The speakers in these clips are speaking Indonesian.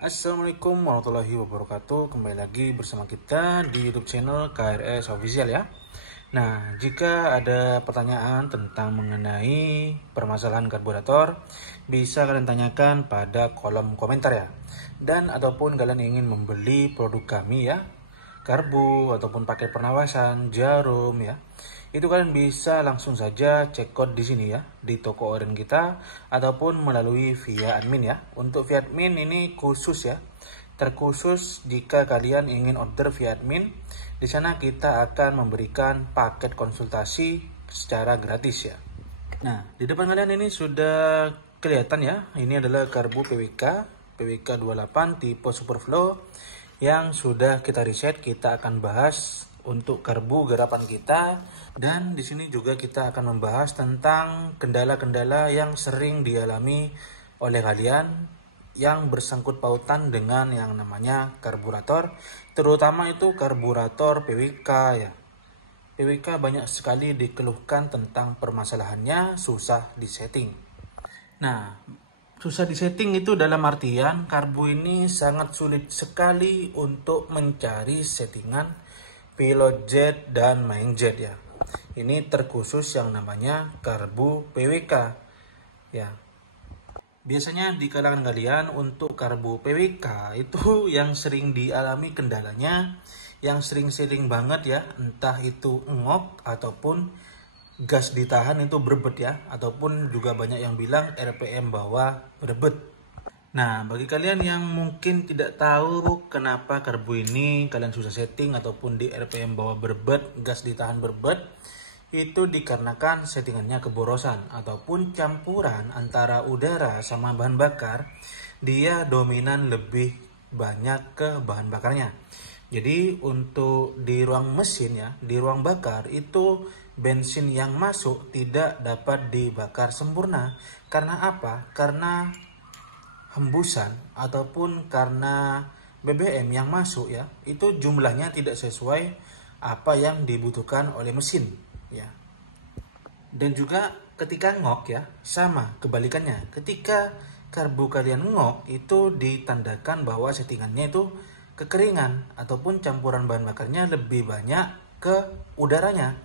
Assalamualaikum warahmatullahi wabarakatuh. Kembali lagi bersama kita di YouTube channel KRS Official ya. Nah, jika ada pertanyaan tentang mengenai permasalahan karburator, bisa kalian tanyakan pada kolom komentar ya. Dan ataupun kalian ingin membeli produk kami ya, karbu ataupun paket pernafasan, jarum ya, itu kalian bisa langsung saja cek code di sini ya, di toko oranye kita ataupun melalui via admin ya. Untuk via admin ini khusus ya, terkhusus jika kalian ingin order via admin. Di sana kita akan memberikan paket konsultasi secara gratis ya. Nah, di depan kalian ini sudah kelihatan ya, ini adalah karbu PWK 28 tipe Superflow yang sudah kita riset. Kita akan bahas untuk karbu garapan kita, dan di sini juga kita akan membahas tentang kendala-kendala yang sering dialami oleh kalian yang bersangkut pautan dengan yang namanya karburator, terutama itu karburator PWK ya. PWK banyak sekali dikeluhkan tentang permasalahannya susah disetting. Nah, susah disetting itu dalam artian karbu ini sangat sulit sekali untuk mencari settingan pilot jet dan main jet ya. Ini terkhusus yang namanya karbu PWK ya. Biasanya di kalangan kalian untuk karbu PWK itu yang sering dialami kendalanya, yang sering banget ya, entah itu ngok ataupun gas ditahan itu berebet ya, ataupun juga banyak yang bilang RPM bawah berebet. Nah, bagi kalian yang mungkin tidak tahu kenapa karbu ini kalian susah setting ataupun di RPM bawah berebet, gas ditahan berebet, itu dikarenakan settingannya keborosan ataupun campuran antara udara sama bahan bakar, dia dominan lebih banyak ke bahan bakarnya. Jadi untuk di ruang mesin ya, di ruang bakar itu bensin yang masuk tidak dapat dibakar sempurna. Karena apa? Karena hembusan ataupun karena BBM yang masuk ya, itu jumlahnya tidak sesuai apa yang dibutuhkan oleh mesin ya. Dan juga ketika ngok ya, sama kebalikannya. Ketika karbu kalian ngok, itu ditandakan bahwa settingannya itu kekeringan ataupun campuran bahan bakarnya lebih banyak ke udaranya.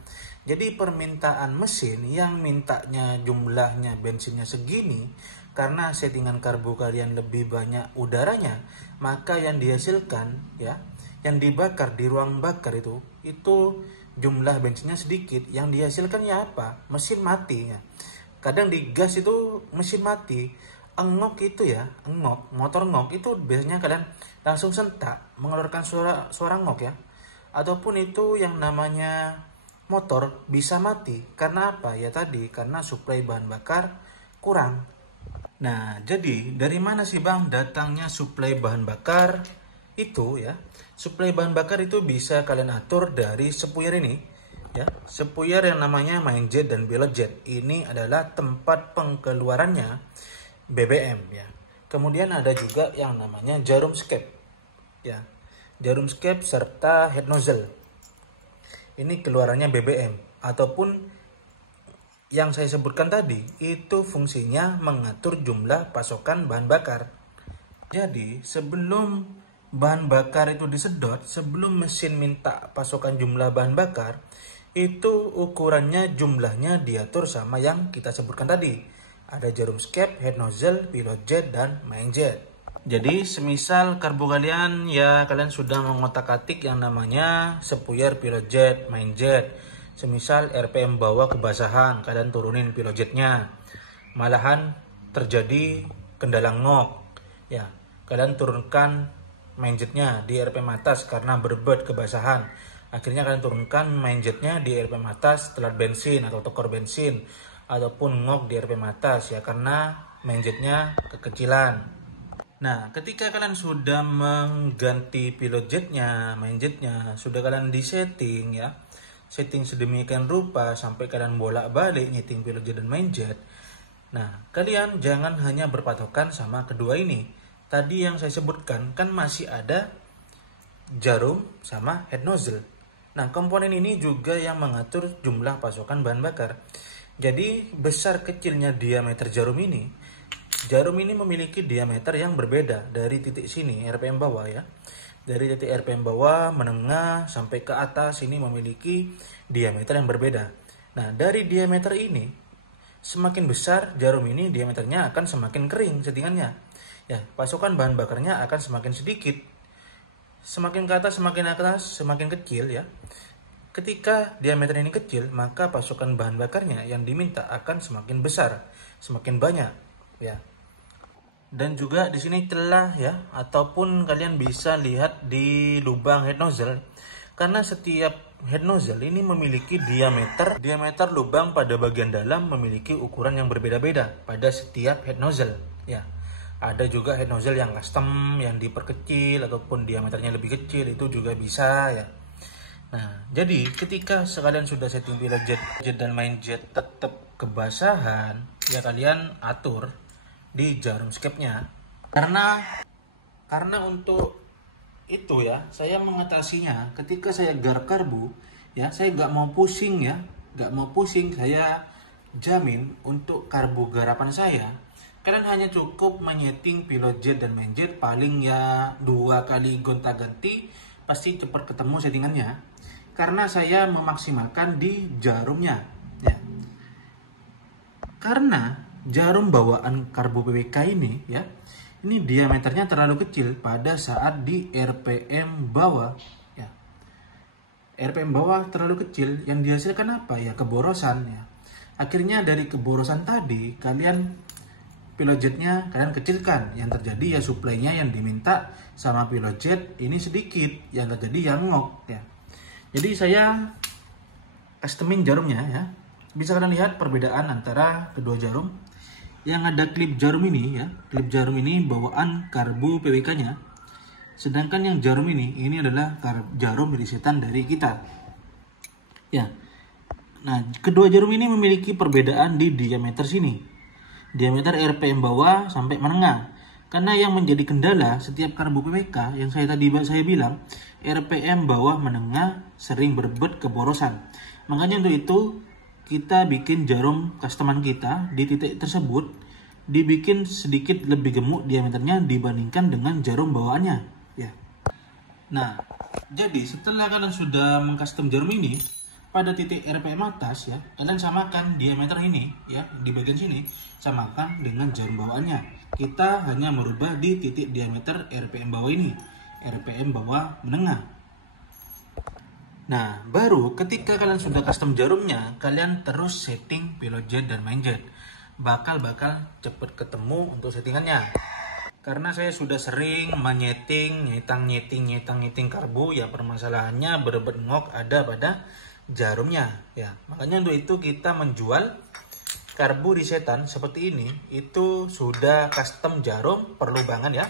Jadi permintaan mesin yang mintanya jumlahnya bensinnya segini, karena settingan karbu kalian lebih banyak udaranya, maka yang dihasilkan ya, yang dibakar di ruang bakar itu jumlah bensinnya sedikit. Yang dihasilkan ya apa? Mesin mati ya. Kadang di gas itu mesin mati. Ngok itu ya, ngok, motor ngok itu biasanya kalian langsung sentak mengeluarkan suara ngok ya. Ataupun itu yang namanya motor bisa mati. Karena apa? Ya tadi, karena suplai bahan bakar kurang. Nah, jadi dari mana sih Bang datangnya suplai bahan bakar itu ya? Suplai bahan bakar itu bisa kalian atur dari sepuyer ini ya. Sepuyer yang namanya main jet dan pilot jet. Ini adalah tempat pengeluarannya BBM ya. Kemudian ada juga yang namanya jarum skep ya. Jarum skep serta head nozzle. Ini keluarannya BBM ataupun yang saya sebutkan tadi itu fungsinya mengatur jumlah pasokan bahan bakar. Jadi sebelum bahan bakar itu disedot, sebelum mesin minta pasokan jumlah bahan bakar, itu ukurannya jumlahnya diatur sama yang kita sebutkan tadi. Ada jarum skep, head nozzle, pilot jet, dan main jet. Jadi semisal karbu kalian ya, kalian sudah mengotak-atik yang namanya sepuyer pilot jet, main jet. Semisal RPM bawah kebasahan, kalian turunin pilot jetnya. Malahan terjadi kendala ngok ya, kalian turunkan main jetnya di RPM atas karena berebet kebasahan. Akhirnya kalian turunkan main jetnya di RPM atas telat bensin atau tekor bensin, ataupun ngok di RPM atas ya karena main jetnya kekecilan. Nah, ketika kalian sudah mengganti pilot jetnya, main jetnya, sudah kalian disetting ya, setting sedemikian rupa sampai kalian bolak-balik nyeting pilot jet dan main jet. Nah, kalian jangan hanya berpatokan sama kedua ini. Tadi yang saya sebutkan kan masih ada jarum sama head nozzle. Nah, komponen ini juga yang mengatur jumlah pasokan bahan bakar. Jadi besar kecilnya diameter jarum ini jarum ini memiliki diameter yang berbeda dari titik sini RPM bawah ya. Dari titik RPM bawah menengah sampai ke atas ini memiliki diameter yang berbeda. Nah, dari diameter ini semakin besar jarum ini, diameternya akan semakin kering settingannya. Ya, pasokan bahan bakarnya akan semakin sedikit. Semakin ke atas, semakin kecil ya. Ketika diameter ini kecil, maka pasokan bahan bakarnya yang diminta akan semakin besar, semakin banyak ya. Dan juga di sini celah ya, ataupun kalian bisa lihat di lubang head nozzle. Karena setiap head nozzle ini memiliki diameter lubang pada bagian dalam memiliki ukuran yang berbeda-beda pada setiap head nozzle ya. Ada juga head nozzle yang custom yang diperkecil ataupun diameternya lebih kecil, itu juga bisa ya. Nah, jadi ketika sekalian sudah setting pilot jet dan main jet tetap kebasahan, ya kalian atur di jarum skepnya. Karena untuk itu ya, saya mengatasinya ketika saya garap karbu ya, saya nggak mau pusing ya, saya jamin untuk karbu garapan saya kalian hanya cukup menyeting pilot jet dan main jet paling ya 2 kali gonta-ganti pasti cepat ketemu settingannya, karena saya memaksimalkan di jarumnya ya. Karena jarum bawaan karbu PWK ini ya, ini diameternya terlalu kecil pada saat di RPM bawah ya. RPM bawah terlalu kecil, yang dihasilkan apa ya, keborosan ya. Akhirnya dari keborosan tadi kalian pilot jetnya kalian kecilkan, yang terjadi ya suplainya yang diminta sama pilot jet ini sedikit, yang terjadi yang ngok ya. Jadi saya customin jarumnya ya. Bisa kalian lihat perbedaan antara kedua jarum. Yang ada klip jarum ini ya, klip jarum ini bawaan karbu PWK-nya. Sedangkan yang jarum ini adalah jarum risetan dari kita. Ya. Nah, kedua jarum ini memiliki perbedaan di diameter sini. Diameter RPM bawah sampai menengah. Karena yang menjadi kendala setiap karbu PWK yang saya bilang, RPM bawah menengah sering berebut keborosan. Makanya untuk itu kita bikin jarum customan kita di titik tersebut dibikin sedikit lebih gemuk diameternya dibandingkan dengan jarum bawaannya ya. Nah, jadi setelah kalian sudah mengcustom jarum ini pada titik RPM atas ya, kalian samakan diameter ini ya, di bagian sini samakan dengan jarum bawaannya. Kita hanya merubah di titik diameter RPM bawah ini, RPM bawah menengah. Nah, baru ketika kalian sudah custom jarumnya, kalian terus setting pilot jet dan main jet. Bakal cepet ketemu untuk settingannya. Karena saya sudah sering menyeting, nyeting karbu ya, permasalahannya berebut ngok ada pada jarumnya ya. Makanya untuk itu kita menjual karbu risetan seperti ini, itu sudah custom jarum perlubangan ya.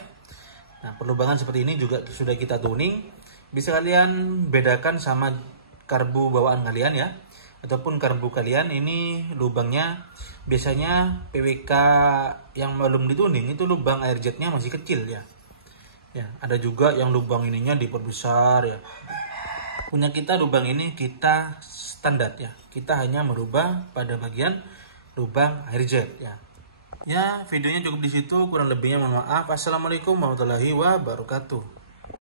Nah, perlubangan seperti ini juga sudah kita tuning. Bisa kalian bedakan sama karbu bawaan kalian ya, ataupun karbu kalian ini lubangnya biasanya PWK yang belum dituning itu lubang air jetnya masih kecil ya. Ya, ada juga yang lubang ininya diperbesar ya. Punya kita lubang ini kita standar ya. Kita hanya merubah pada bagian lubang air jet ya. Ya, videonya cukup di situ, kurang lebihnya mohon maaf. Assalamualaikum warahmatullahi wabarakatuh.